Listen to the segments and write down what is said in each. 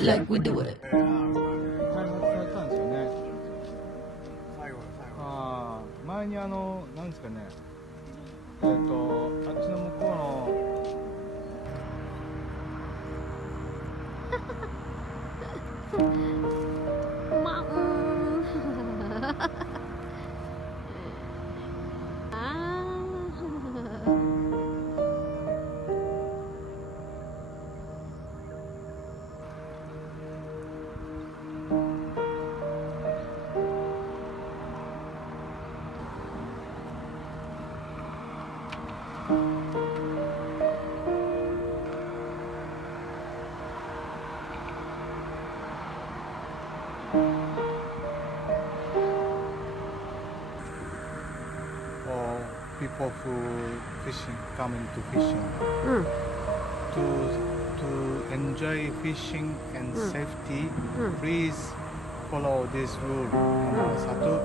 it like we do it. 開発されたんですよね。ああ、前になんですかね。あっちの向こうの。People who fishing coming to fishing to enjoy fishing and safety, please follow this rule. Satu,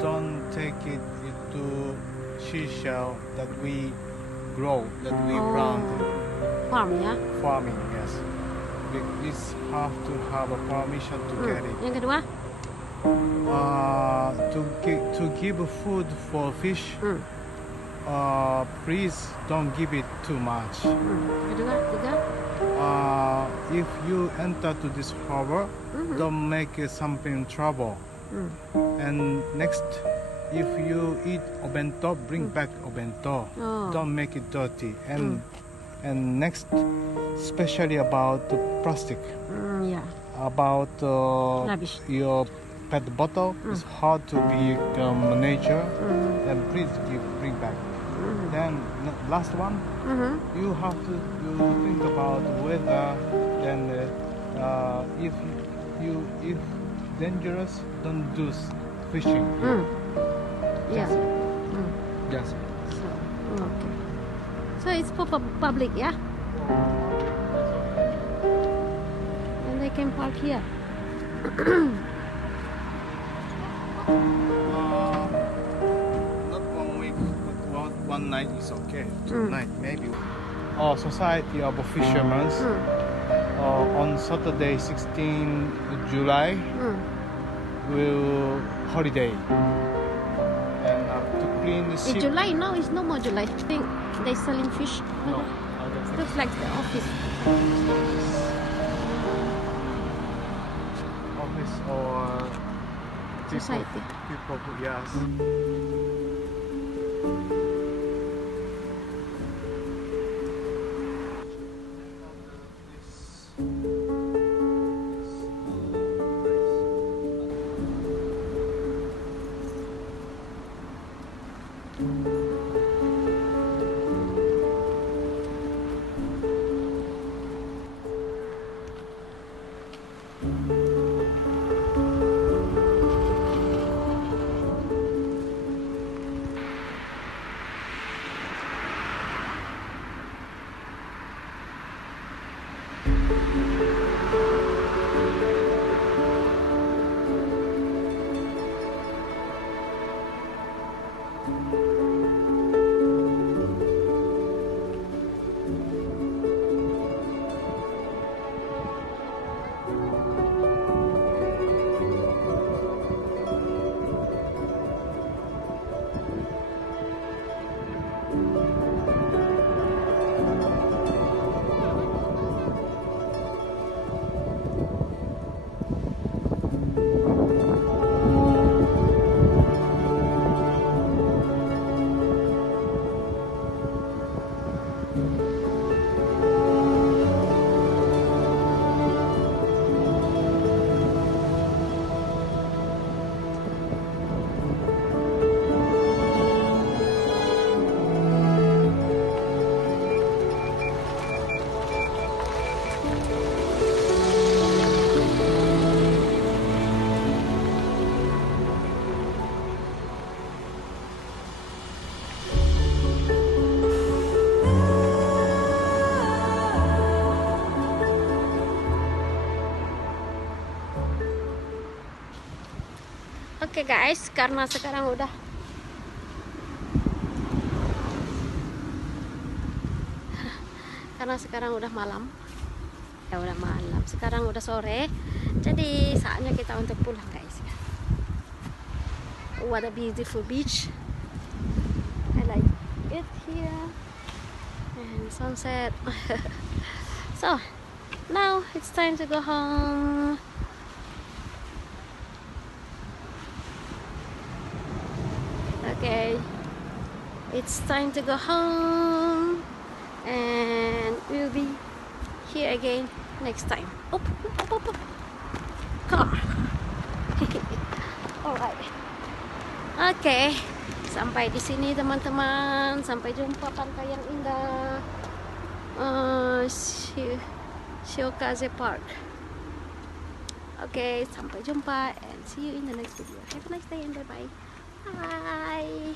don't take it into seashell that we grow, that we plant. Farm, yeah? Farming, yes. We have to have a permission to get it. Yang kedua? To give food for fish, please don't give it too much. Kedua, tiga? If you enter to this harbor, don't make something trouble. And next, if you eat obento, bring back obento. Don't make it dirty. And next, especially about the plastic. Yeah. About Rubbish. Your pet bottle is hard to be nature, and please bring back. Then last one, you have to think about weather. Then if dangerous, don't do fishing. Yeah. Yes. So, okay. So it's for public, yeah? And they can park here. Not 1 week, but one night is okay. 2 nights maybe. Society of Fishermen on Saturday, 16 July, will holiday. And to clean the ship. In July? No, it's no more July. I think they're selling fish. No, Looks like the office. Office or Society. People, yes. Oke guys, karena sekarang udah malam, Ya udah malam, sekarang udah sore, jadi saatnya kita untuk pulang guys. What a beautiful beach. I like it here. And sunset. So now it's time to go home. Okay, it's time to go home, and we'll be here again next time. Up. Car. Alright. Oke, sampai di sini teman-teman. Sampai jumpa pantai yang indah, Shiokaze Park. Oke, sampai jumpa and see you in the next video. Have a nice day and bye-bye. Bye.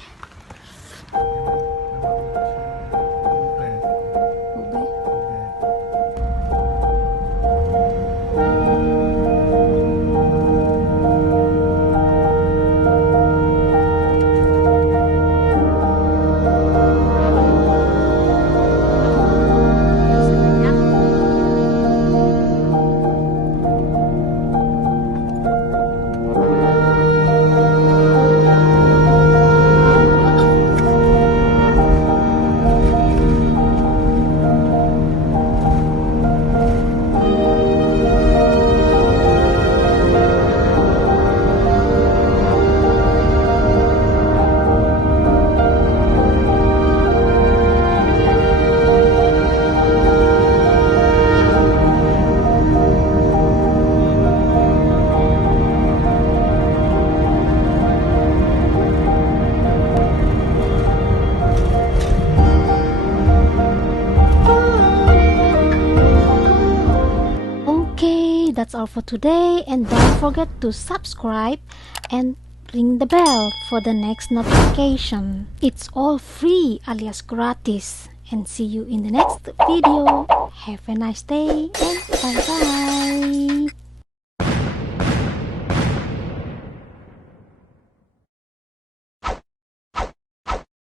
That's all for today, and don't forget to subscribe and ring the bell for the next notification. It's all free alias gratis, and see you in the next video. Have a nice day and bye bye.